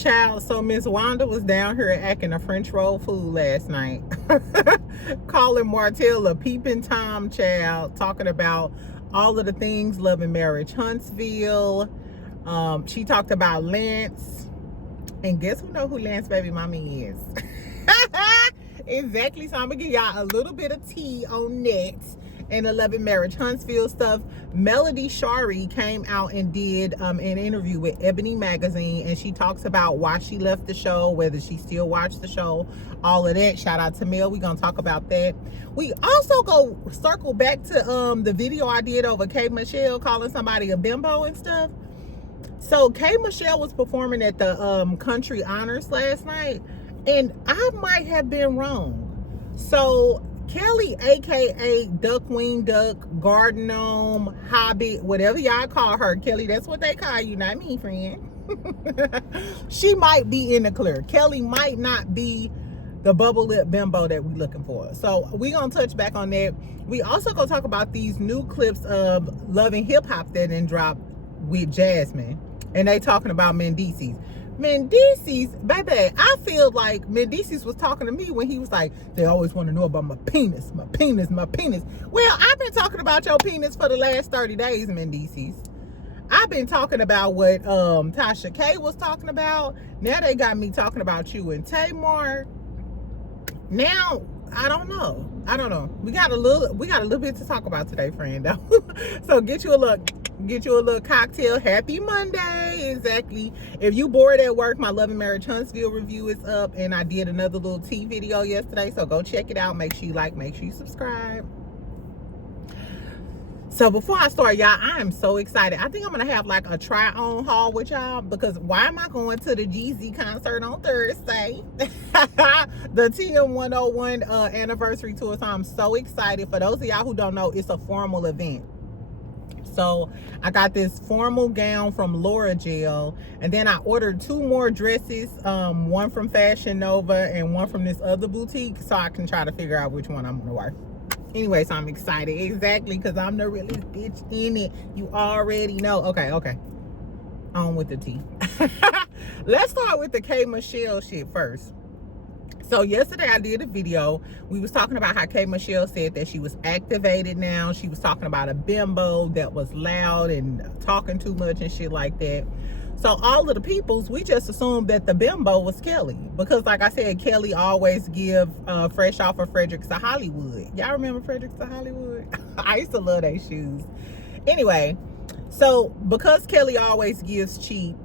Child, so Miss Wanda was down here acting a French roll fool last night. Calling Martell a peeping Tom child, talking about all of the things, Love and Marriage Huntsville. She talked about Lance. And guess who Lance baby mommy is? Exactly. So I'm gonna give y'all a little bit of tea on that and the Love and Marriage Huntsville stuff. Melody Shari came out and did an interview with Ebony magazine, and she talks about why she left the show, whether she still watched the show, all of that. Shout out to Mel. We're gonna talk about that. We also go circle back to the video I did over K.Michelle calling somebody a bimbo and stuff. So K.Michelle was performing at the Country Honors last night, and I might have been wrong. So Kelli, aka Duckwing Duck, Garden Gnome, Hobbit, whatever y'all call her, Kelli, that's what they call you, not me, friend. She might be in the clear. Kelli might not be the bubble lip bimbo that we're looking for. So we gonna touch back on that. We also gonna talk about these new clips of Love and Hip Hop that then dropped with Jasmine, and they talking about Mendices. Mendices, baby, I feel like Mendices was talking to me when he was like, they always want to know about my penis, my penis, my penis. Well, I've been talking about your penis for the last 30 days, Mendices. I've been talking about what Tasha K was talking about. Now they got me talking about you and Tamar. Now, I don't know. We got a little bit to talk about today, friend. So get you a little cocktail. Happy Monday. Exactly. If you bored at work, my Love and Marriage Huntsville review is up, and I did another little tea video yesterday, so go check it out. Make sure you like, make sure you subscribe. So before I start, y'all, I am so excited. I think I'm gonna have like a try on haul with y'all, because why am I going to the Jeezy concert on Thursday? The TM101 anniversary tour. So I'm so excited. For those of y'all who don't know, it's a formal event. So I got this formal gown from Laura Gel, and then I ordered 2 more dresses, one from Fashion Nova and one from this other boutique, so I can try to figure out which one I'm gonna wear. Anyway, so I'm excited. Exactly, because I'm the realest bitch in it. You already know. Okay. On with the tea. Let's start with the K.Michelle shit first. So yesterday I did a video. We was talking about how K.Michelle said that she was activated now. She was talking about a bimbo that was loud and talking too much and shit like that. So all of the peoples, we just assumed that the bimbo was Kelli. Because like I said, Kelli always give Fresh Off of Fredericks of Hollywood. Y'all remember Fredericks of Hollywood? I used to love their shoes. Anyway, so because Kelli always gives cheap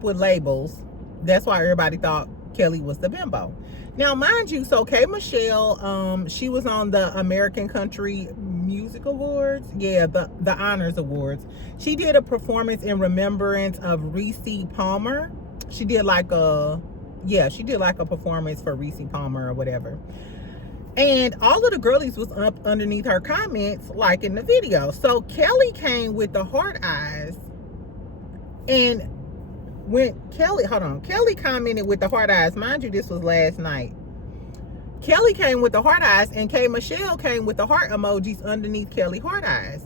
with labels, that's why everybody thought Kelli was the bimbo. Now, mind you, so K.Michelle, she was on the American Country Music Awards. Yeah, the Honors Awards. She did a performance in remembrance of Reese Palmer. She did like a performance for Reese Palmer or whatever. And all of the girlies was up underneath her comments, like in the video. So Kelli came with the heart eyes, and when Kelli commented with the heart eyes. Mind you, this was last night. Kelli came with the heart eyes, and K.Michelle came with the heart emojis underneath Kelli heart eyes.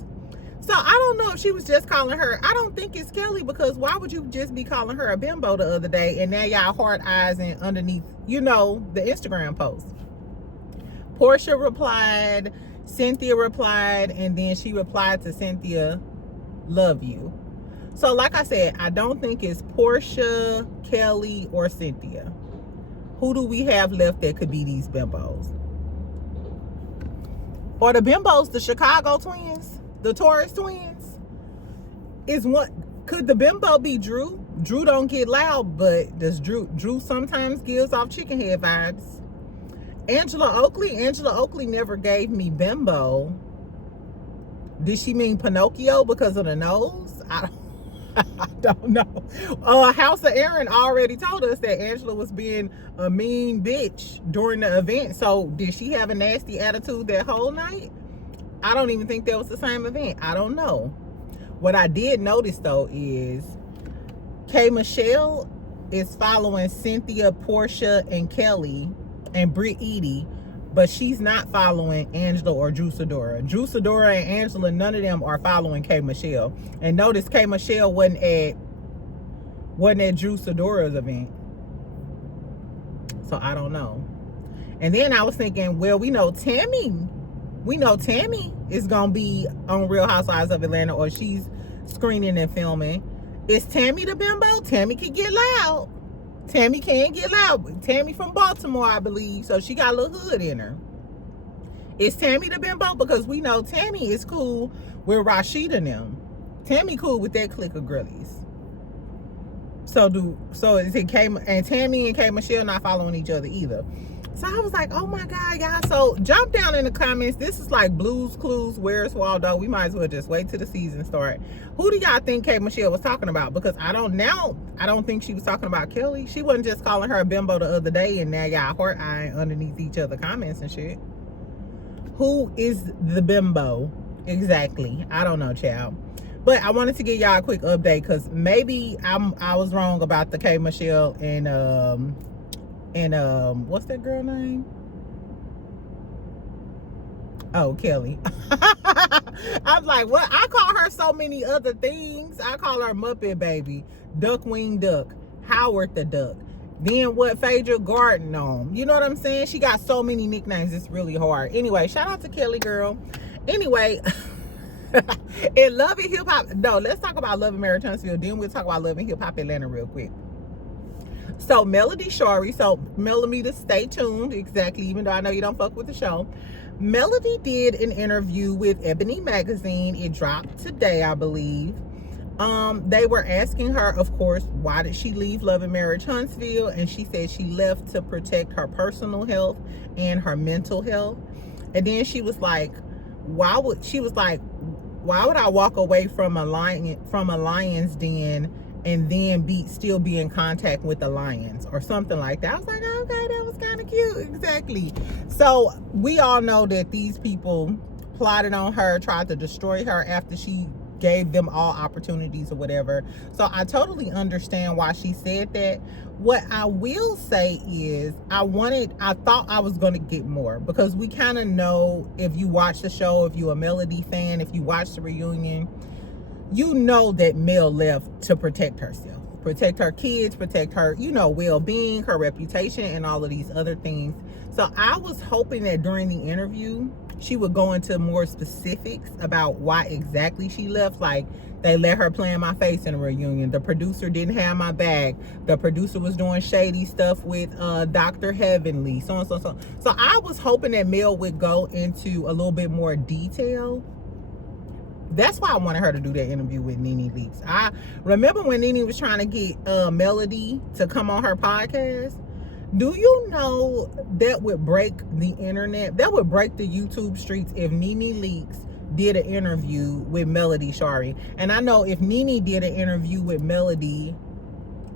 So I don't know if she was just calling her. I don't think it's Kelli, because why would you just be calling her a bimbo the other day, and now y'all heart eyes and underneath, the Instagram post. Portia replied, Cynthia replied, and then she replied to Cynthia, love you. So like I said, I don't think it's Portia, Kelli, or Cynthia. Who do we have left that could be these bimbos? Or the bimbos, the Chicago twins, the Taurus twins? Could the bimbo be Drew? Drew don't get loud, but does Drew sometimes gives off chicken head vibes. Angela Oakley never gave me bimbo. Did she mean Pinocchio because of the nose? I don't know. House of Aaron already told us that Angela was being a mean bitch during the event. So did she have a nasty attitude that whole night? I don't even think that was the same event. I don't know. What I did notice though is K.Michelle is following Cynthia, Portia, and Kelli and Britt Edie, but she's not following Angela or Drew Sidora. Drew Sidora and Angela, none of them are following K.Michelle. And notice K.Michelle wasn't at Wasn't at Drew Sidora's event. So I don't know. And then I was thinking, well, we know Tammy is gonna be on Real Housewives of Atlanta, or she's screening and filming. Is Tammy the bimbo? Tammy can get loud. Tammy can get loud. Tammy from Baltimore, I believe, so she got a little hood in her. Is Tammy the bimbo? Because we know Tammy is cool with Rasheeda and them. Tammy cool with that clique of girlies. So is it K, and Tammy and K.Michelle not following each other either. So I was like, oh my God, y'all. So jump down in the comments. This is like Blue's Clues, Where's Waldo? We might as well just wait till the season start. Who do y'all think K.Michelle was talking about? Because I don't think she was talking about Kelli. She wasn't just calling her a bimbo the other day, and now y'all heart eyeing underneath each other comments and shit. Who is the bimbo exactly? I don't know, child. But I wanted to give y'all a quick update, because maybe I was wrong about the K.Michelle and what's that girl name? Oh, Kelli. I was like, what? I call her so many other things. I call her Muppet Baby, Duckwing Duck, Howard the Duck. Then what? Phaedra Garden Gnome. You know what I'm saying? She got so many nicknames. It's really hard. Anyway, shout out to Kelli, girl. Anyway, in Love and Hip Hop. No, let's talk about Love and Marriage Huntsville. Then we'll talk about Love and Hip Hop Atlanta real quick. So Melody Shari, so Millimeter, stay tuned. Exactly, even though I know you don't fuck with the show. Melody did an interview with Ebony magazine. It dropped today, I believe. They were asking her, of course, why did she leave Love and Marriage Huntsville? And she said she left to protect her personal health and her mental health. And then she was like, why would I walk away from a lion's den and then still be in contact with the lions, or something like that? I was like, okay, that was kind of cute. Exactly. So we all know that these people plotted on her, tried to destroy her after she gave them all opportunities or whatever. So I totally understand why she said that. What I will say is I thought I was going to get more, because we kind of know, if you watch the show, if you're a Melody fan, if you watch the reunion, you know that Mel left to protect herself, protect her kids, protect her, well-being, her reputation, and all of these other things. So I was hoping that during the interview, she would go into more specifics about why exactly she left. Like, they let her play in my face in a reunion. The producer didn't have my bag. The producer was doing shady stuff with Dr. Heavenly, so on, so. So I was hoping that Mel would go into a little bit more detail. That's why I wanted her to do that interview with Nene Leakes. I remember when Nene was trying to get Melody to come on her podcast. Do you know that would break the internet? That would break the YouTube streets if Nene Leakes did an interview with Melody Shari. And I know if Nene did an interview with Melody,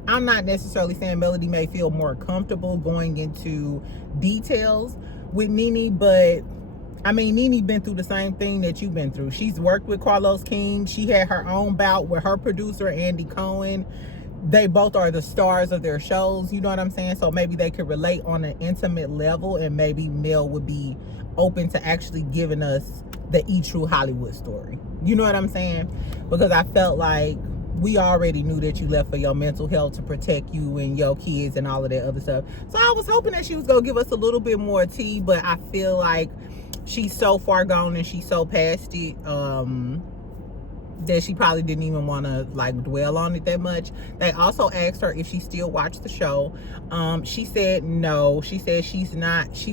I'm not necessarily saying Melody may feel more comfortable going into details with Nene, but I mean, Nene been through the same thing that you've been through. She's worked with Carlos King. She had her own bout with her producer, Andy Cohen. They both are the stars of their shows. You know what I'm saying? So maybe they could relate on an intimate level, and maybe Mel would be open to actually giving us the true Hollywood story. You know what I'm saying? Because I felt like we already knew that you left for your mental health to protect you and your kids and all of that other stuff. So I was hoping that she was going to give us a little bit more tea, but I feel like she's so far gone and she's so past it that she probably didn't even want to like dwell on it that much. They also asked her if she still watched the show. She said no. She said she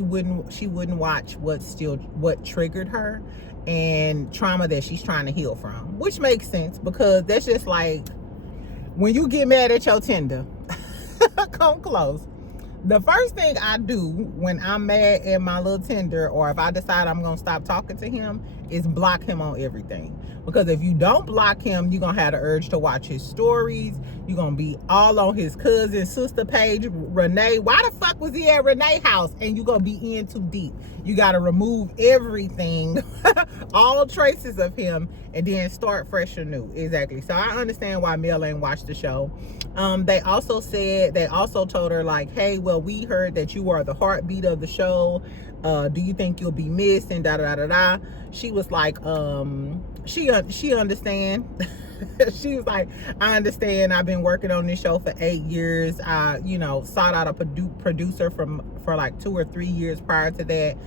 wouldn't watch what triggered her and trauma that she's trying to heal from, which makes sense, because that's just like when you get mad at your Tinder. Come close. The first thing I do when I'm mad at my little Tinder, or if I decide I'm going to stop talking to him, is block him on everything. Because if you don't block him, you're going to have the urge to watch his stories. You're going to be all on his cousin, sister page, Renee. Why the fuck was he at Renee's house? And you're going to be in too deep. You got to remove everything, all traces of him, and then start fresh and new. Exactly. So I understand why Mel ain't watched the show. They also told her like, hey, well, we heard that you are the heartbeat of the show. Do you think you'll be missed? And da da da da. She was like, she understand. She was like, I understand. I've been working on this show for 8 years. I, you know, sought out a producer for like 2 or 3 years prior to that.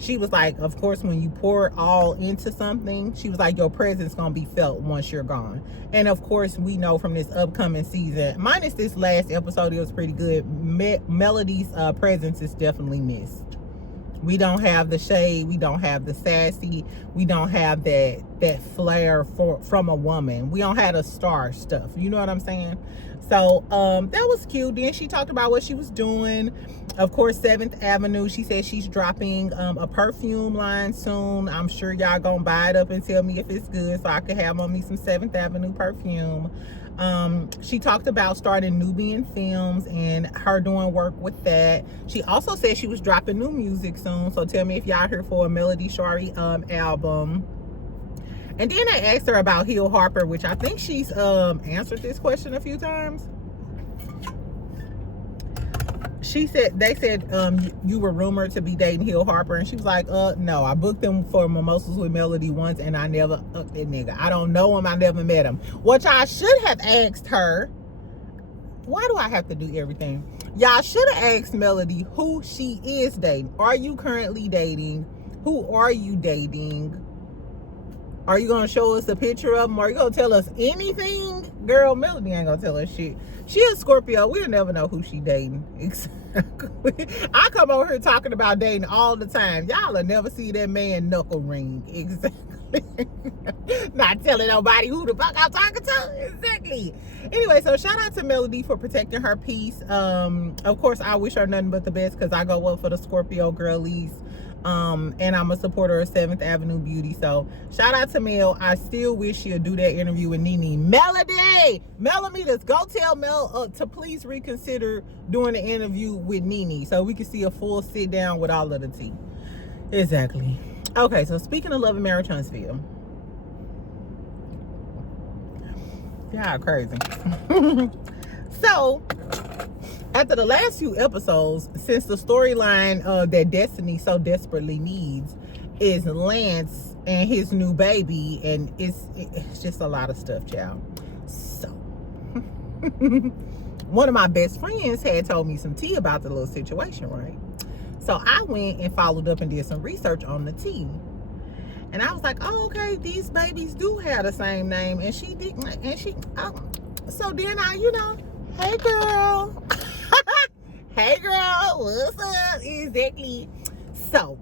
She was like, of course, when you pour all into something, she was like, your presence gonna be felt once you're gone. And of course, we know from this upcoming season, minus this last episode, it was pretty good. Melody's presence is definitely missed. We don't have the shade, we don't have the sassy, we don't have that flair from a woman. We don't have the star stuff. You know what I'm saying? So that was cute. Then she talked about what she was doing. Of course, 7th Avenue, she said she's dropping a perfume line soon. I'm sure y'all gonna buy it up and tell me if it's good so I can have on me some 7th Avenue perfume. She talked about starting Nubian Films and her doing work with that. She also said she was dropping new music soon. So tell me if y'all here for a Melody Shari album. And then I asked her about Hill Harper, which I think she's answered this question a few times. They said you were rumored to be dating Hill Harper, and she was like, no, I booked him for Mimosas with Melody once and I never that nigga. I don't know him, I never met him. Which I should have asked her. Why do I have to do everything? Y'all should have asked Melody who she is dating. Are you currently dating? Who are you dating? Are you gonna show us a picture of him? Are you gonna tell us anything? Girl, Melody ain't gonna tell us shit. She a Scorpio. We'll never know who she dating. Exactly. I come over here talking about dating all the time. Y'all will never see that man knuckle ring. Exactly. Not telling nobody who the fuck I'm talking to. Exactly. Anyway, so shout out to Melody for protecting her peace. Of course, I wish her nothing but the best because I go up for the Scorpio girlies. And I'm a supporter of 7th Avenue Beauty. So shout out to Mel. I still wish she'll do that interview with Nene. Melody, Melamitas, go tell Mel to please reconsider doing an interview with Nene so we can see a full sit down with all of the tea. Exactly. Okay, so speaking of Love and Marriage Huntsville, y'all crazy. So after the last few episodes, since the storyline that Destiny so desperately needs is Lance and his new baby, and it's just a lot of stuff, child. So one of my best friends had told me some tea about the little situation, right? So I went and followed up and did some research on the tea. And I was like, oh, okay, these babies do have the same name. And she didn't, and she, so then I, you know, hey girl. Hey girl, what's up? Exactly. So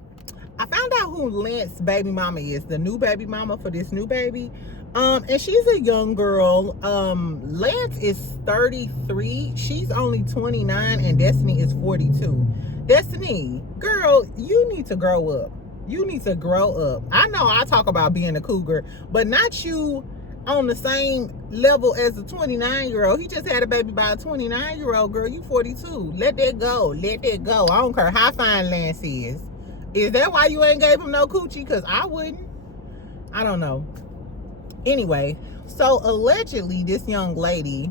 I found out who Lance's baby mama is, the new baby mama for this new baby. And she's a young girl. Lance is 33. She's only 29 and Destiny is 42. Destiny, girl, you need to grow up. You need to grow up. I know I talk about being a cougar, but not you on the same level as a 29-year-old. He just had a baby by a 29-year-old girl. You 42. Let that go. Let that go. I don't care how fine Lance is. Is that why you ain't gave him no coochie? Because I wouldn't. I don't know. Anyway, so allegedly this young lady,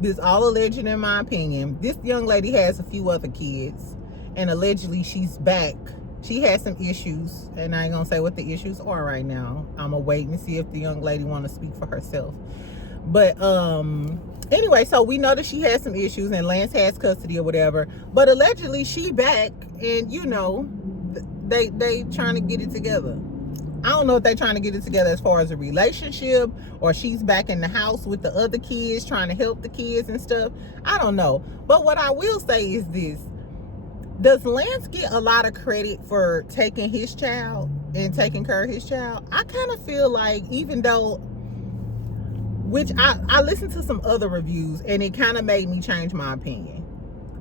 this all alleged in my opinion, this young lady has a few other kids, and allegedly she's back. She has some issues, and I ain't gonna say what the issues are right now. I'm gonna wait and see if the young lady want to speak for herself. But anyway, so we know that she has some issues and Lance has custody or whatever, but allegedly she back, and you know, they trying to get it together. I don't know if they're trying to get it together as far as a relationship, or she's back in the house with the other kids trying to help the kids and stuff. I don't know. But what I will say is this: does Lance get a lot of credit for taking his child and taking care of his child? I kind of feel like, even though, which I listened to some other reviews and it kind of made me change my opinion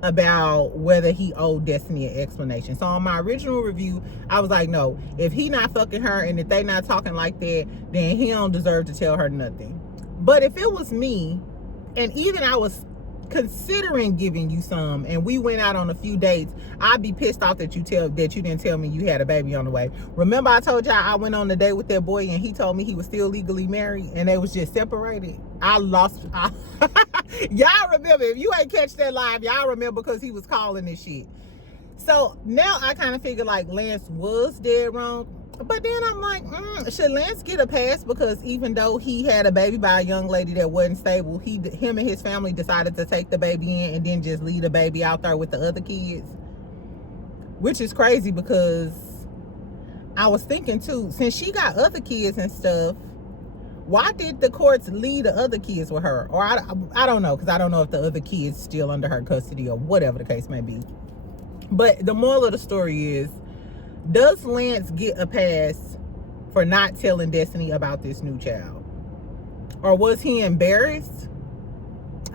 about whether he owed Destiny an explanation. So on my original review, I was like, no, if he not fucking her and if they not talking like that, then he don't deserve to tell her nothing. But if it was me, and even I was considering giving you some and we went out on a few dates, I'd be pissed off that you didn't tell me you had a baby on the way. Remember I told y'all I went on a date with that boy and he told me he was still legally married and they was just separated? Y'all remember. If you ain't catch that live, y'all remember, because he was calling this shit. So now I kind of figure like Lance was dead wrong. But then I'm like, should Lance get a pass? Because even though he had a baby by a young lady that wasn't stable, him and his family decided to take the baby in and then just leave the baby out there with the other kids. Which is crazy, because I was thinking too, since she got other kids and stuff, why did the courts leave the other kids with her? Or I don't know, because I don't know if the other kids still under her custody or whatever the case may be. But the moral of the story is, does Lance get a pass for not telling Destiny about this new child? Or was he embarrassed?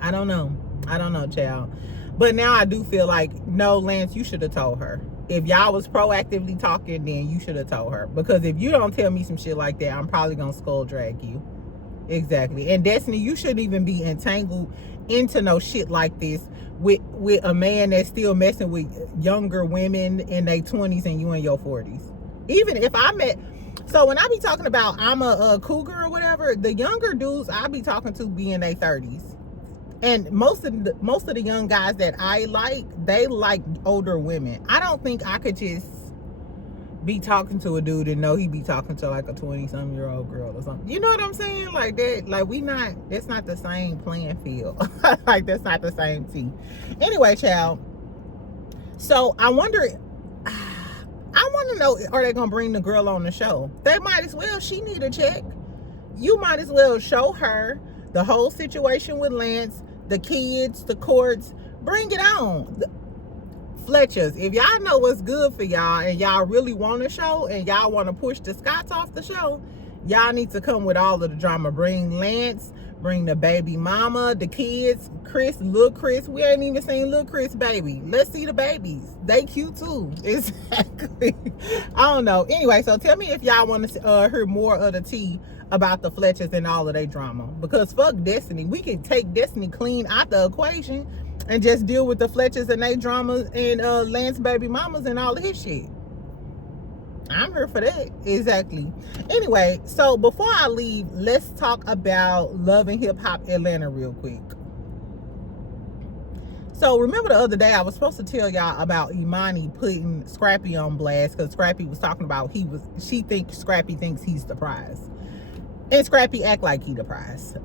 I don't know. I don't know, child. But now I do feel like, no, Lance, you should have told her. If y'all was proactively talking, then you should have told her. Because if you don't tell me some shit like that, I'm probably going to skull drag you. Exactly. And Destiny, you shouldn't even be entangled into no shit like this with a man that's still messing with younger women in their 20s and you in your 40s. Even if I met, so when I be talking about I'm a cougar or whatever, the younger dudes I be talking to be in their 30s. And most of the young guys that I like, they like older women. I don't think I could just be talking to a dude and know he be talking to like a 20-something-year-old girl or something. You know what I'm saying? Like that, like that's not the same playing field. Like that's not the same team. Anyway, child. So I wonder, I want to know, are they gonna bring the girl on the show? They might as well. She need a check. You might as well show her the whole situation with Lance, the kids, the courts. Bring it on. Fletchers, if y'all know what's good for y'all and y'all really want a show and y'all want to push the Scotts off the show, y'all need to come with all of the drama. Bring Lance, bring the baby mama, the kids, Chris, Lil Chris. We ain't even seen Lil Chris baby. Let's see the babies. They cute too. Exactly. I don't know. Anyway, so tell me if y'all want to hear more of the tea about the Fletchers and all of their drama. Because fuck Destiny. We can take Destiny clean out the equation and just deal with the Fletchers and their dramas and Lance baby mamas and all of his shit. I'm here for that. Exactly. Anyway, so before I leave, let's talk about Love and Hip Hop Atlanta real quick. So remember the other day I was supposed to tell y'all about Imani putting Scrappy on blast because Scrappy was talking about Scrappy thinks he's the prize. And Scrappy act like he the prize.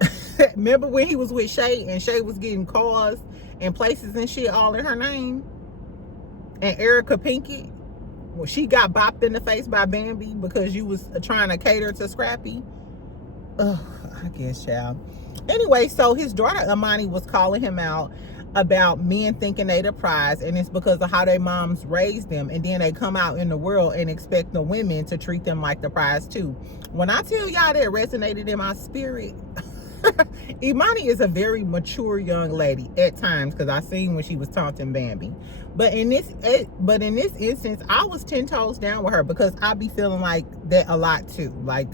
Remember when he was with Shie and Shie was getting cars and places and shit all in her name? And Erica Pinkett, well, she got bopped in the face by Bambi because you was trying to cater to Scrappy. Ugh, I guess, child. Anyway, so his daughter Imani was calling him out about men thinking they the prize, and it's because of how their moms raised them, and then they come out in the world and expect the women to treat them like the prize too. When I tell y'all that resonated in my spirit, Imani is a very mature young lady at times, because I seen when she was taunting Bambi. But in this instance, I was 10 toes down with her because I be feeling like that a lot too. Like,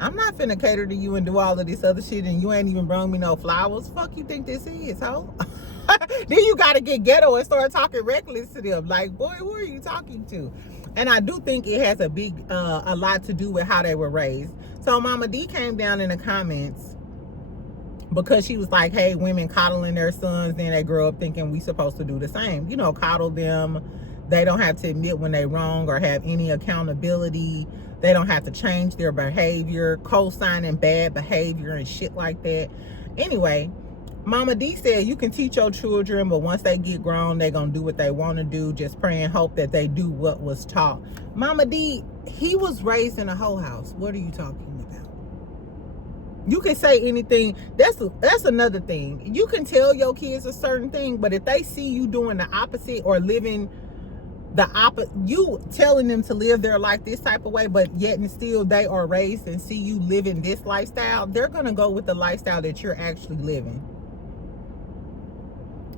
I'm not finna cater to you and do all of this other shit and you ain't even brought me no flowers. Fuck you think this is, ho? Then you gotta get ghetto and start talking reckless to them. Like, boy, who are you talking to? And I do think it has a lot to do with how they were raised. So Mama D came down in the comments because she was like, hey, women coddling their sons, then they grow up thinking we supposed to do the same. You know, coddle them. They don't have to admit when they're wrong or have any accountability. They don't have to change their behavior, co-signing bad behavior and shit like that. Anyway, Mama D said you can teach your children, but once they get grown, they're going to do what they want to do. Just pray and hope that they do what was taught. Mama D, he was raised in a whole house. What are you talking about? You can say anything. That's another thing. You can tell your kids a certain thing, but if they see you doing the opposite or living you telling them to live their life this type of way, but yet and still they are raised and see you living this lifestyle, they're gonna go with the lifestyle that you're actually living.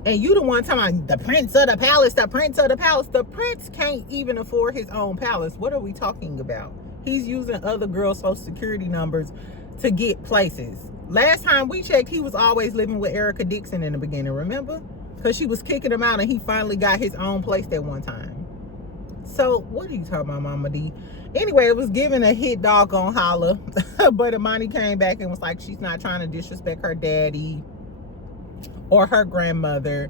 And you the one talking about the prince of the palace, the prince of the palace. The prince can't even afford his own palace. What are we talking about? He's using other girls' social security numbers to get places. Last time we checked, he was always living with Erica Dixon in the beginning, remember? Because she was kicking him out and he finally got his own place that one time. So what are you talking about, Mama D? Anyway, it was giving a hit dog on holla. But Imani came back and was like, she's not trying to disrespect her daddy or her grandmother.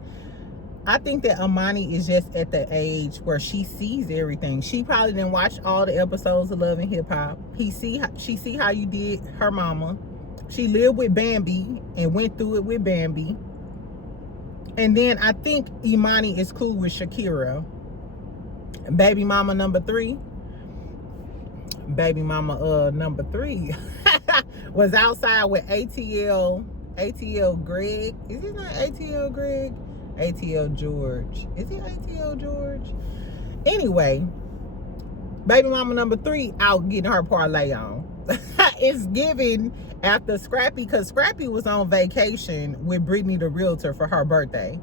I think that Imani is just at the age where she sees everything. She probably didn't watch all the episodes of Love and Hip Hop. She see how you did her mama. She lived with Bambi and went through it with Bambi. And then I think Imani is cool with Shakira. Baby mama number 3. Baby mama number 3 was outside with ATL Greg. Is his name ATL Greg? ATL George. Is it ATL George? Anyway, baby mama number 3 out getting her parlay on. It's giving after Scrappy, because Scrappy was on vacation with Brittany the realtor for her birthday.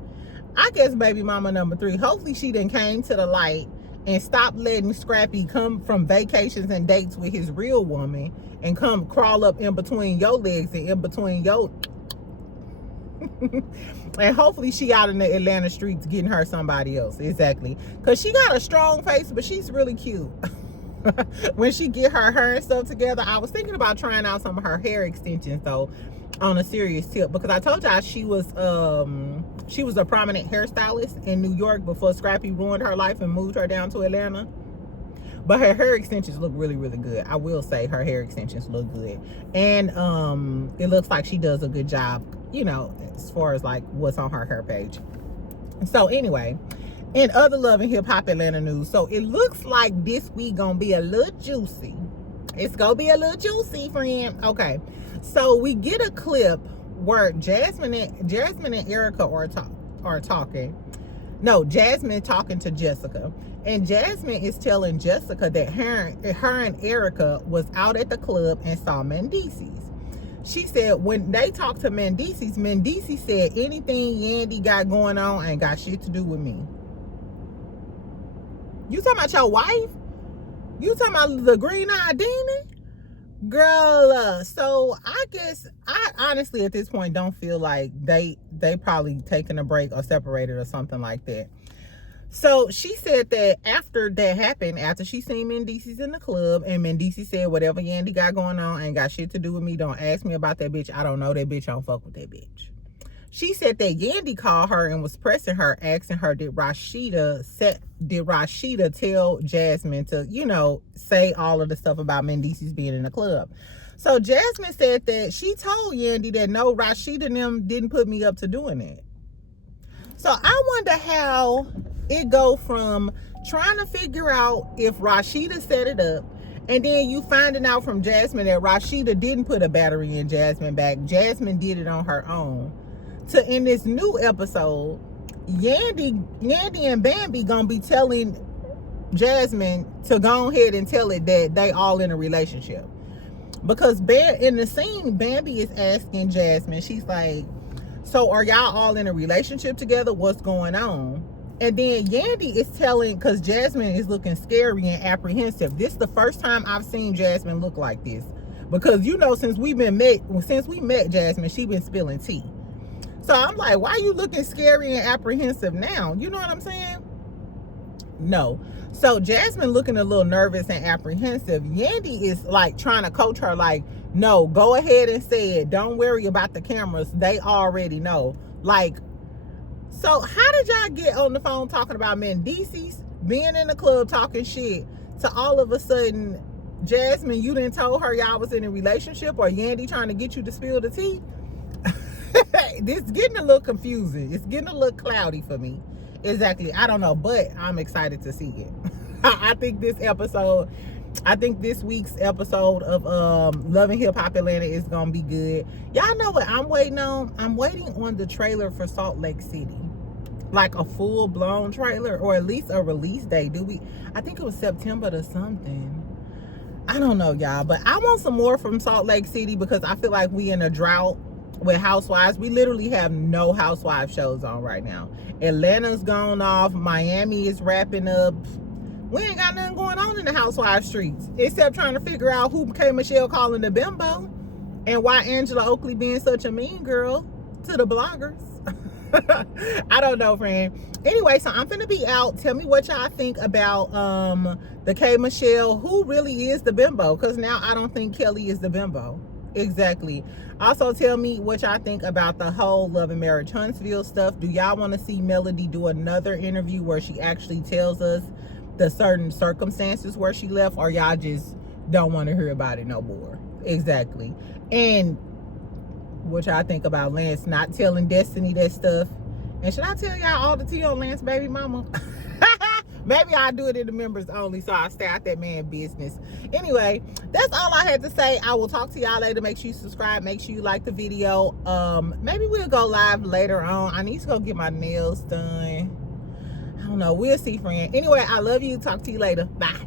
I guess baby mama number 3, hopefully she done came to the light and stop letting Scrappy come from vacations and dates with his real woman and come crawl up in between your legs and in between your and hopefully she out in the Atlanta streets getting her somebody else. Exactly, because she got a strong face, but she's really cute. When she get her hair and stuff together, I was thinking about trying out some of her hair extensions though, on a serious tip, because I told y'all she was a prominent hairstylist in New York before Scrappy ruined her life and moved her down to Atlanta. But her hair extensions look really, really good. I will say her hair extensions look good. And it looks like she does a good job, you know, as far as like what's on her hair page. So anyway, in other Love and Hip Hop Atlanta news, so it looks like this week gonna be a little juicy. It's gonna be a little juicy, friend. Okay, so we get a clip where Jasmine and Erica are talking. No, Jasmine talking to Jessica. And Jasmine is telling Jessica that her and Erica was out at the club and saw Mendices. She said when they talked to Mendices, Mendices said anything Yandy got going on ain't got shit to do with me. You talking about your wife? You talking about the green-eyed demon? Girl, so I guess I honestly at this point don't feel like they probably taking a break or separated or something like that. So she said that after that happened, after she seen Mendices in the club, and Mendices said whatever Yandy got going on ain't got shit to do with me, don't ask me about that bitch, I don't know that bitch, I don't fuck with that bitch. She said that Yandy called her and was pressing her, asking her, did Rasheeda tell Jasmine to, you know, say all of the stuff about Mendices being in the club. So Jasmine said that she told Yandy that no, Rasheeda and them didn't put me up to doing it. So I wonder how it go from trying to figure out if Rasheeda set it up, and then you finding out from Jasmine that Rasheeda didn't put a battery in Jasmine back. Jasmine did it on her own. To in this new episode, Yandy and Bambi gonna be telling Jasmine to go ahead and tell it that they all in a relationship. Because in the scene, Bambi is asking Jasmine, she's like, so are y'all all in a relationship together? What's going on? And then Yandy is telling, because Jasmine is looking scary and apprehensive. This is the first time I've seen Jasmine look like this. Because, you know, since we met Jasmine, she been spilling tea. So I'm like, why are you looking scary and apprehensive now? You know what I'm saying? No. So Jasmine looking a little nervous and apprehensive. Yandy is like trying to coach her like, no, go ahead and say it. Don't worry about the cameras. They already know. Like, so how did y'all get on the phone talking about Mendices being in the club talking shit to all of a sudden, Jasmine, you didn't tell her y'all was in a relationship, or Yandy trying to get you to spill the tea? This getting a little confusing. It's getting a little cloudy for me. Exactly. I don't know, but I'm excited to see it. I think this week's episode of Love and Hip Hop Atlanta is gonna be good. Y'all know what I'm waiting on? I'm waiting on the trailer for Salt Lake City. Like a full-blown trailer, or at least a release date. I think it was September or something. I don't know, y'all, but I want some more from Salt Lake City because I feel like we in a drought with Housewives. We literally have no Housewives shows on right now. Atlanta's gone off. Miami is wrapping up. We ain't got nothing going on in the Housewives streets except trying to figure out who K.Michelle calling the bimbo and why Angela Oakley being such a mean girl to the bloggers. I don't know, friend. Anyway, so I'm finna be out. Tell me what y'all think about the K.Michelle. Who really is the bimbo? Because now I don't think Kelli is the bimbo. Exactly. Also, tell me what y'all think about the whole Love and Marriage Huntsville stuff. Do y'all want to see Melody do another interview where she actually tells us the certain circumstances where she left, or y'all just don't want to hear about it no more? Exactly. And what y'all think about Lance not telling Destiny that stuff? And should I tell y'all all the tea on Lance baby mama? Maybe I'll do it in the members only, so I stay out that man business. Anyway, that's all I had to say. I will talk to y'all later. Make sure you subscribe. Make sure you like the video. Maybe we'll go live later on. I need to go get my nails done. I don't know. We'll see, friend. Anyway, I love you. Talk to you later. Bye.